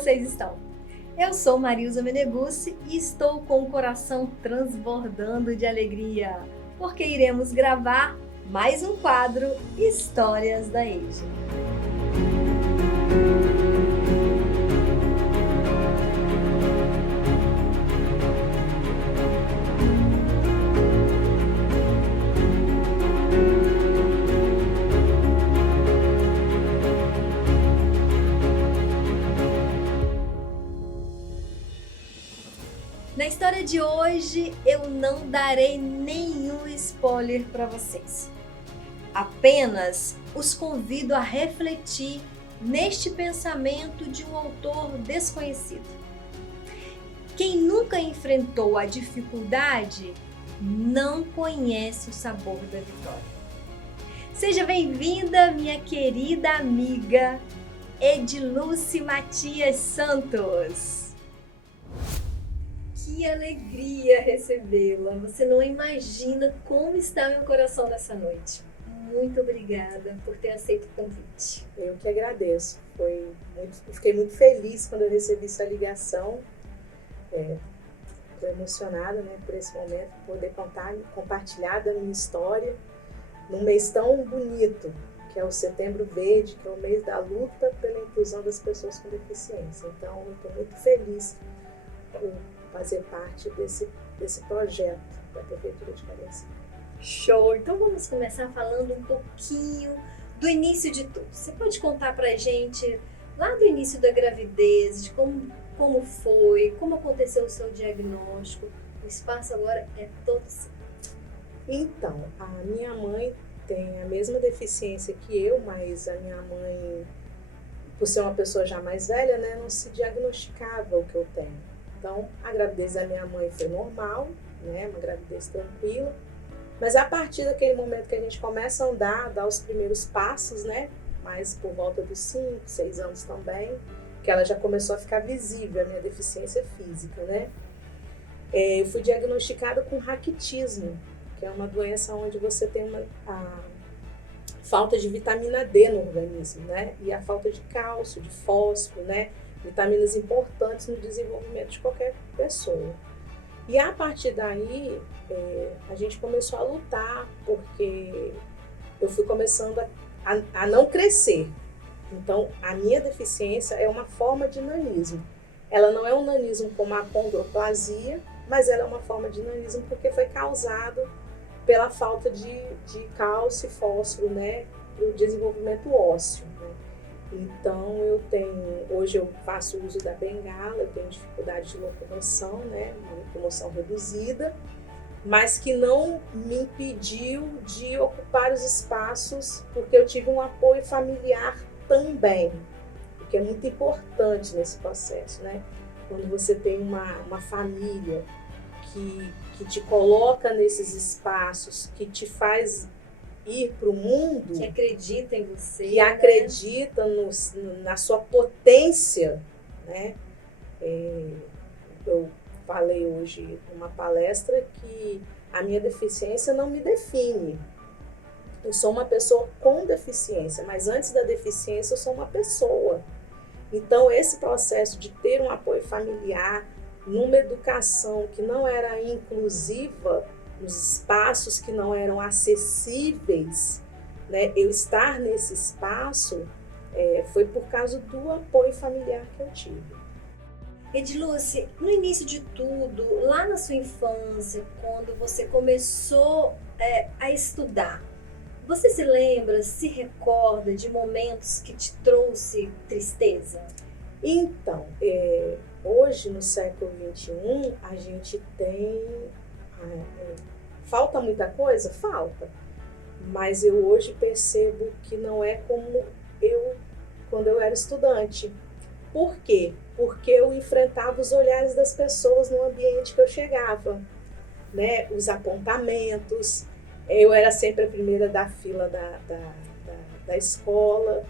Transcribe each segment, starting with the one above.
vocês estão? Eu sou Marilza Meneguzzi e estou com o coração transbordando de alegria, porque iremos gravar mais um quadro Histórias da Age. Na história de hoje, eu não darei nenhum spoiler para vocês. Apenas os convido a refletir neste pensamento de um autor desconhecido. Quem nunca enfrentou a dificuldade não conhece o sabor da vitória. Seja bem-vinda, minha querida amiga Edilúcia Matias Santos. Que alegria recebê-la! Você não imagina como está meu coração nessa noite. Muito obrigada por ter aceito o convite. Eu que agradeço. Fiquei muito feliz quando eu recebi sua ligação. Estou emocionada, por esse momento, poder compartilhar da minha história num mês tão bonito, que é o Setembro Verde, que é o mês da luta pela inclusão das pessoas com deficiência. Então, eu estou muito feliz por fazer parte desse projeto da Prefeitura de Cariacica. Show! Então vamos começar falando um pouquinho do início de tudo. Você pode contar pra gente lá do início da gravidez, de como foi, como aconteceu o seu diagnóstico? O espaço agora é todo seu. Então, a minha mãe tem a mesma deficiência que eu, mas a minha mãe, por ser uma pessoa já mais velha, não se diagnosticava o que eu tenho. Então, a gravidez da minha mãe foi normal, uma gravidez tranquila. Mas a partir daquele momento que a gente começa a andar, dar os primeiros passos, mas por volta dos 5, 6 anos também, que ela já começou a ficar visível, a minha deficiência física, Eu fui diagnosticada com raquitismo, que é uma doença onde você tem a falta de vitamina D no organismo, E a falta de cálcio, de fósforo, vitaminas importantes no desenvolvimento de qualquer pessoa. E a partir daí, a gente começou a lutar, porque eu fui começando a não crescer. Então, a minha deficiência é uma forma de nanismo. Ela não é um nanismo como a acondroplasia, mas ela é uma forma de nanismo porque foi causado pela falta de cálcio e fósforo, para o desenvolvimento ósseo. Então, hoje eu faço uso da bengala, eu tenho dificuldade de locomoção, uma locomoção reduzida, mas que não me impediu de ocupar os espaços, porque eu tive um apoio familiar também, o que é muito importante nesse processo, Quando você tem uma família que te coloca nesses espaços, que te faz ir para o mundo, que acredita em você, que acredita na sua potência, Eu falei hoje numa palestra que a minha deficiência não me define. Eu sou uma pessoa com deficiência, mas antes da deficiência eu sou uma pessoa. Então esse processo de ter um apoio familiar, numa educação que não era inclusiva, nos espaços que não eram acessíveis, eu estar nesse espaço foi por causa do apoio familiar que eu tive. Edilúcia, no início de tudo, lá na sua infância, quando você começou a estudar, você se lembra, se recorda de momentos que te trouxe tristeza? Então, hoje no século XXI, a gente tem... falta muita coisa? Falta. Mas eu hoje percebo que não é como quando eu era estudante. Por quê? Porque eu enfrentava os olhares das pessoas no ambiente que eu chegava, Os apontamentos. Eu era sempre a primeira da fila da escola.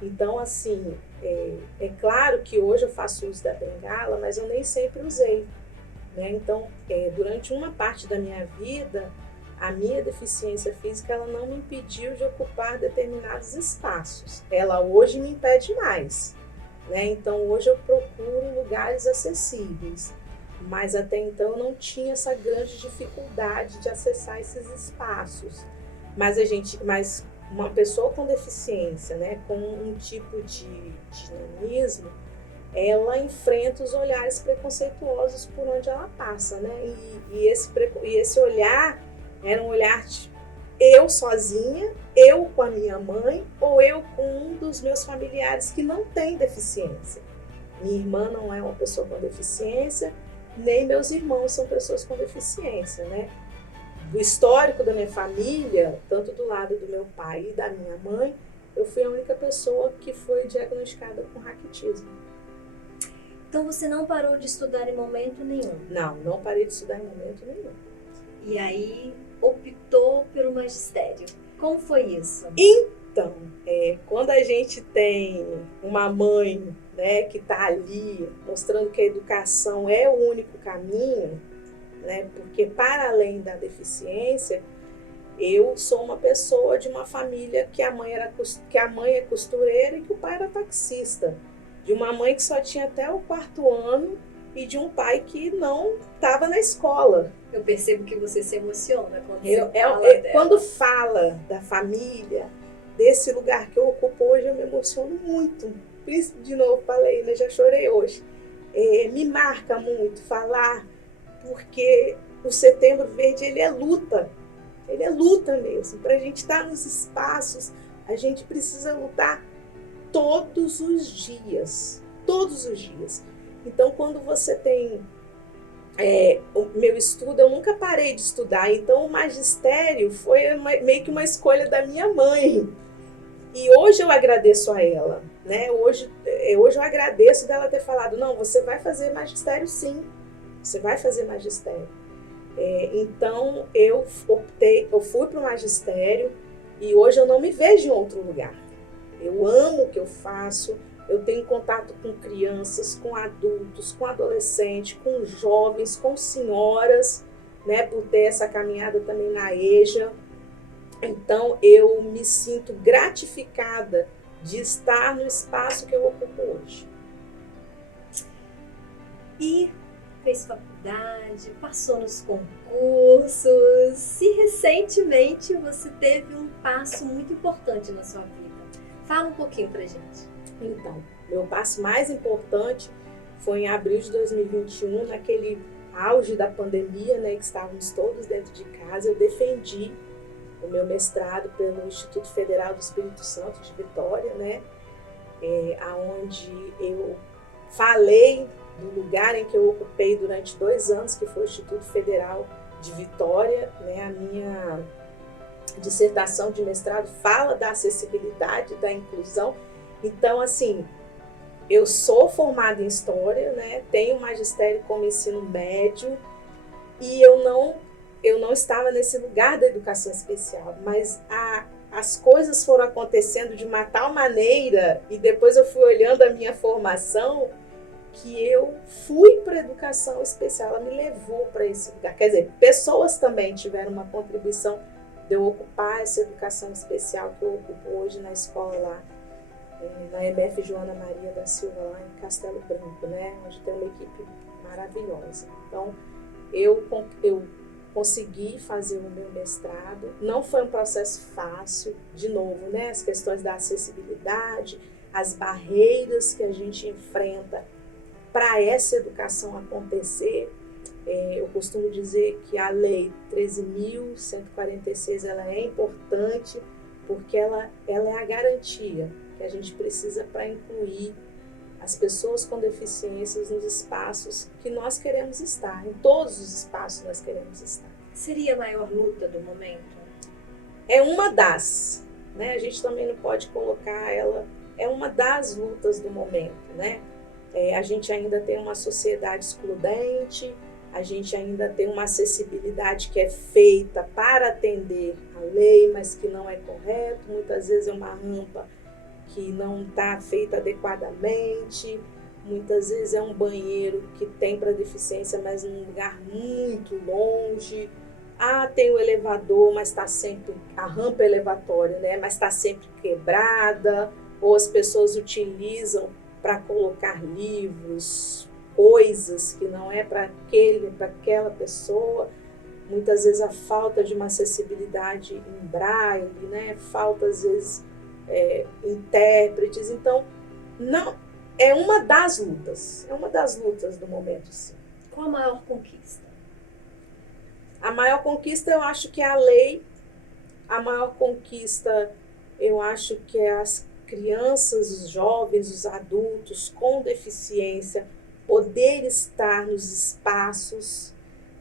Então, assim, é claro que hoje eu faço uso da bengala, mas eu nem sempre usei, Então, durante uma parte da minha vida, a minha deficiência física ela não me impediu de ocupar determinados espaços. Ela hoje me impede mais, né? Então hoje eu procuro lugares acessíveis, mas até então eu não tinha essa grande dificuldade de acessar esses espaços. Mas uma pessoa com deficiência, né, com um tipo de dinamismo, ela enfrenta os olhares preconceituosos por onde ela passa, né? E esse olhar era um olhar de eu sozinha, eu com a minha mãe ou eu com um dos meus familiares que não tem deficiência. Minha irmã não é uma pessoa com deficiência, nem meus irmãos são pessoas com deficiência, né? Do histórico da minha família, tanto do lado do meu pai e da minha mãe, eu fui a única pessoa que foi diagnosticada com raquitismo. Então você não parou de estudar em momento nenhum? Não parei de estudar em momento nenhum. E aí optou pelo magistério. Como foi isso? Então, quando a gente tem uma mãe, né, que está ali mostrando que a educação é o único caminho, né, porque para além da deficiência, eu sou uma pessoa de uma família que a mãe é costureira e que o pai era taxista. De uma mãe que só tinha até o 4º ano e de um pai que não estava na escola. Eu percebo que você se emociona quando fala da família, desse lugar que eu ocupo hoje, eu me emociono muito. Por isso, de novo, falei, né, já chorei hoje. Me marca muito falar, porque o Setembro Verde, ele é luta. Ele é luta mesmo. Para a gente estar nos espaços, a gente precisa lutar todos os dias. Todos os dias. Então, quando você tem o meu estudo, eu nunca parei de estudar. Então, o magistério foi meio que uma escolha da minha mãe. E hoje eu agradeço a ela, né? Hoje eu agradeço dela ter falado, não, você vai fazer magistério sim. Você vai fazer magistério. Então, eu fui para o magistério e hoje eu não me vejo em outro lugar. Eu amo o que eu faço, eu tenho contato com crianças, com adultos, com adolescentes, com jovens, com senhoras, né, por ter essa caminhada também na EJA. Então, eu me sinto gratificada de estar no espaço que eu ocupo hoje. E fez faculdade, passou nos concursos e recentemente você teve um passo muito importante na sua vida. Fala um pouquinho pra gente. Então, meu passo mais importante foi em abril de 2021, naquele auge da pandemia, né, que estávamos todos dentro de casa. Eu defendi o meu mestrado pelo Instituto Federal do Espírito Santo de Vitória, né, onde eu falei do lugar em que eu ocupei durante 2 anos, que foi o Instituto Federal de Vitória, né, a minha dissertação de mestrado fala da acessibilidade, da inclusão. Então, assim, eu sou formada em História, né? Tenho magistério como ensino médio e eu não estava nesse lugar da educação especial, mas as coisas foram acontecendo de uma tal maneira e depois eu fui olhando a minha formação que eu fui para a educação especial, ela me levou para esse lugar. Quer dizer, pessoas também tiveram uma contribuição de eu ocupar essa educação especial que eu ocupo hoje na escola lá, na MF Joana Maria da Silva, lá em Castelo Branco, né, onde tem uma equipe maravilhosa. Então, eu consegui fazer o meu mestrado. Não foi um processo fácil, de novo, né, as questões da acessibilidade, as barreiras que a gente enfrenta para essa educação acontecer. Eu costumo dizer que a Lei 13.146 ela é importante porque ela é a garantia que a gente precisa para incluir as pessoas com deficiências nos espaços que nós queremos estar, em todos os espaços nós queremos estar. Seria a maior luta do momento? É uma das, né? A gente também não pode colocar ela, é uma das lutas do momento, né? A gente ainda tem uma sociedade excludente, a gente ainda tem uma acessibilidade que é feita para atender a lei, mas que não é correto. Muitas vezes é uma rampa que não está feita adequadamente, muitas vezes é um banheiro que tem para deficiência, mas num lugar muito longe. Tem o elevador, mas está sempre, a rampa elevatória, né? Mas está sempre quebrada, ou as pessoas utilizam para colocar livros, coisas que não é para aquela pessoa. Muitas vezes a falta de uma acessibilidade em braille, né? Falta às vezes intérpretes. Então, não é uma das lutas do momento, sim. Qual a maior conquista? A maior conquista eu acho que é a lei. A maior conquista eu acho que é as crianças, os jovens, os adultos com deficiência poder estar nos espaços,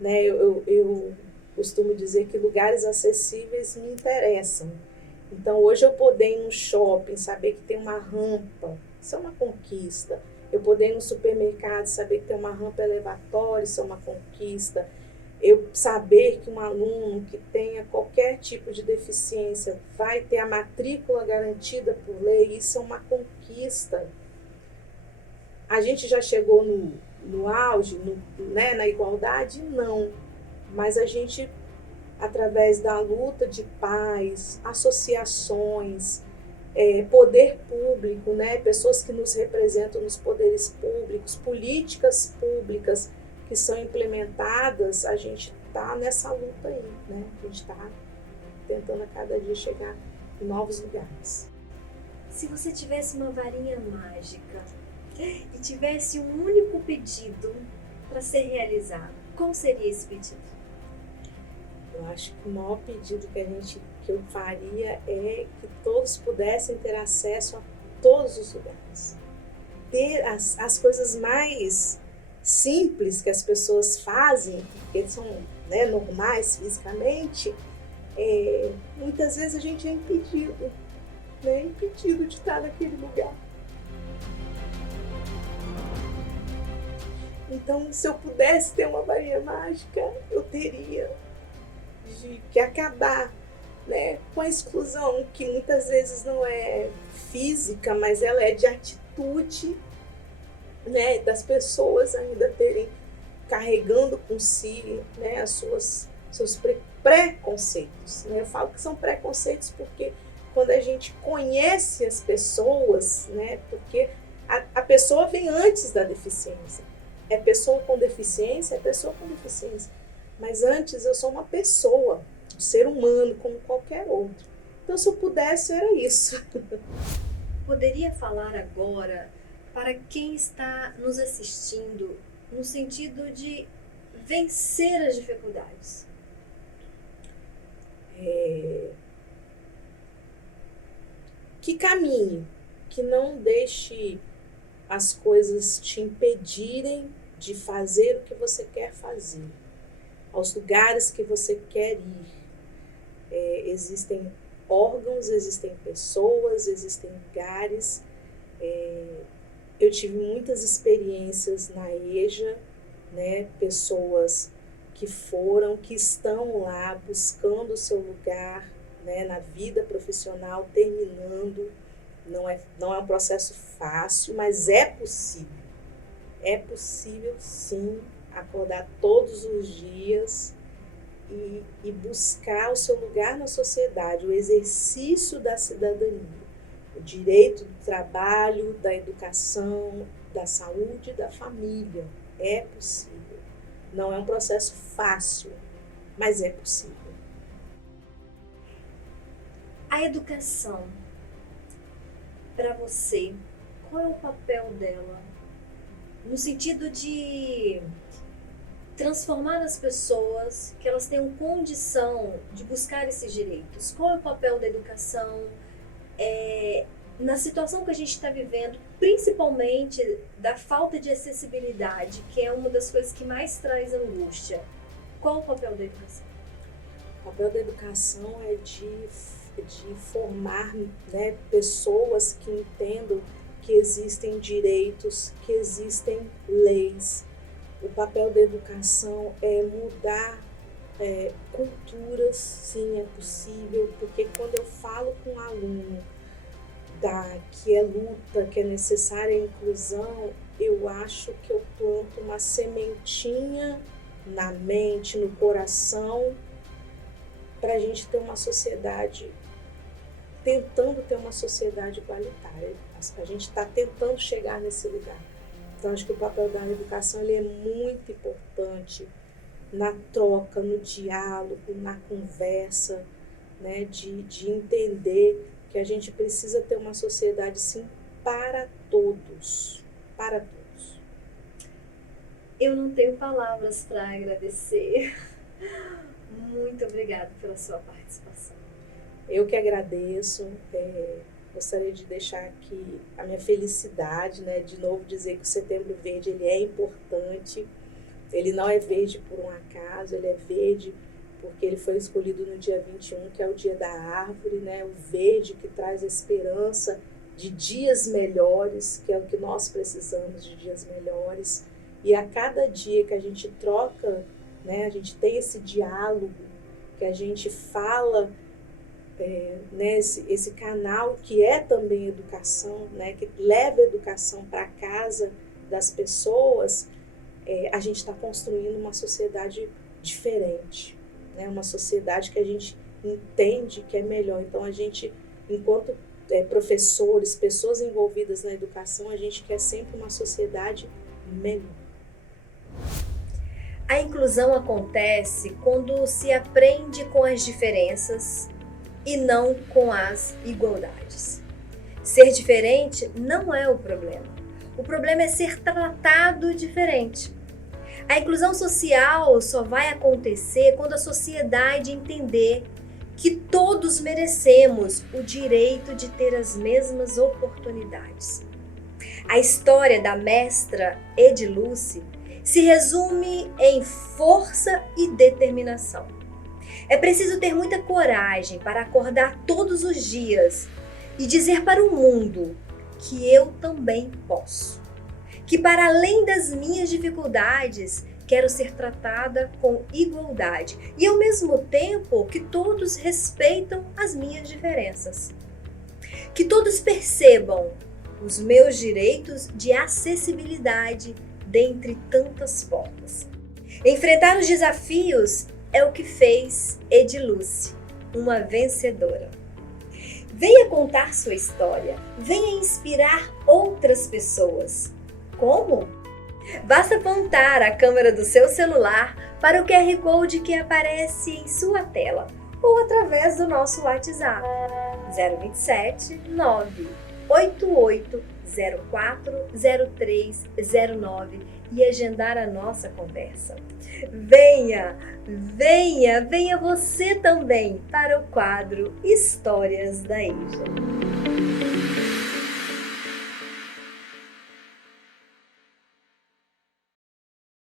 né? Eu costumo dizer que lugares acessíveis me interessam. Então, hoje eu poder ir no shopping, saber que tem uma rampa, isso é uma conquista. Eu poder ir no supermercado, saber que tem uma rampa elevatória, isso é uma conquista. Eu saber que um aluno que tenha qualquer tipo de deficiência vai ter a matrícula garantida por lei, isso é uma conquista. A gente já chegou no auge, né, na igualdade? Não. Mas a gente, através da luta de pais, associações, poder público, né, pessoas que nos representam nos poderes públicos, políticas públicas que são implementadas, a gente está nessa luta aí, né? A gente está tentando a cada dia chegar em novos lugares. Se você tivesse uma varinha mágica e tivesse um único pedido para ser realizado, qual seria esse pedido? Eu acho que o maior pedido que eu faria é que todos pudessem ter acesso a todos os lugares. Ter as coisas mais simples que as pessoas fazem, porque são, né, normais fisicamente, muitas vezes a gente é impedido, né, impedido de estar naquele lugar. Então, se eu pudesse ter uma varinha mágica, eu teria de acabar, né, com a exclusão, que muitas vezes não é física, mas ela é de atitude, né, das pessoas ainda terem, carregando com si, né, seus preconceitos. Né? Eu falo que são preconceitos porque quando a gente conhece as pessoas, né, porque a pessoa vem antes da deficiência. É pessoa com deficiência, Mas antes eu sou uma pessoa, um ser humano como qualquer outro. Então, se eu pudesse, era isso. Poderia falar agora para quem está nos assistindo no sentido de vencer as dificuldades? Que caminhe, que não deixe as coisas te impedirem de fazer o que você quer fazer, aos lugares que você quer ir. Existem órgãos, existem pessoas, existem lugares. Eu tive muitas experiências na EJA, né? Pessoas que estão lá buscando o seu lugar, né? Na vida profissional, terminando. Não é um processo fácil, mas é possível. É possível, sim, acordar todos os dias e buscar o seu lugar na sociedade, o exercício da cidadania. O direito do trabalho, da educação, da saúde, da família. É possível. Não é um processo fácil, mas é possível. A educação, para você, qual é o papel dela? No sentido de transformar as pessoas, que elas tenham condição de buscar esses direitos. Qual é o papel da educação? Na situação que a gente está vivendo, principalmente da falta de acessibilidade, que é uma das coisas que mais traz angústia. Qual o papel da educação? O papel da educação é de formar, né, pessoas que entendam que existem direitos, que existem leis. O papel da educação é mudar culturas, sim, é possível, porque quando eu falo com um aluno que é luta, que é necessária a inclusão, eu acho que eu planto uma sementinha na mente, no coração, para a gente ter uma sociedade tentando ter uma sociedade igualitária. A gente está tentando chegar nesse lugar. Então, acho que o papel da educação ele é muito importante na troca, no diálogo, na conversa, né? De entender que a gente precisa ter uma sociedade, sim, para todos. Para todos. Eu não tenho palavras para agradecer. Muito obrigada pela sua participação. Eu que agradeço. Gostaria de deixar aqui a minha felicidade, né? De novo dizer que o Setembro Verde ele é importante. Ele não é verde por um acaso, ele é verde porque ele foi escolhido no dia 21, que é o dia da árvore, né? O verde que traz a esperança de dias melhores, que é o que nós precisamos, de dias melhores. E a cada dia que a gente troca, né? A gente tem esse diálogo, que a gente fala, né? Esse canal que é também educação, né? Que leva a educação para a casa das pessoas, a gente está construindo uma sociedade diferente, né? Uma sociedade que a gente entende que é melhor. Então, a gente, enquanto professores, pessoas envolvidas na educação, a gente quer sempre uma sociedade melhor. A inclusão acontece quando se aprende com as diferenças e não com as igualdades. Ser diferente não é o problema. O problema é ser tratado diferente. A inclusão social só vai acontecer quando a sociedade entender que todos merecemos o direito de ter as mesmas oportunidades. A história da mestra Edilúcia se resume em força e determinação. É preciso ter muita coragem para acordar todos os dias e dizer para o mundo que eu também posso. Que para além das minhas dificuldades, quero ser tratada com igualdade e ao mesmo tempo que todos respeitam as minhas diferenças. Que todos percebam os meus direitos de acessibilidade dentre tantas formas. Enfrentar os desafios é o que fez Edilúcia, uma vencedora. Venha contar sua história, venha inspirar outras pessoas. Como? Basta apontar a câmera do seu celular para o QR Code que aparece em sua tela ou através do nosso WhatsApp 027 988 040309 e agendar a nossa conversa. Venha você também para o quadro Histórias da Ija.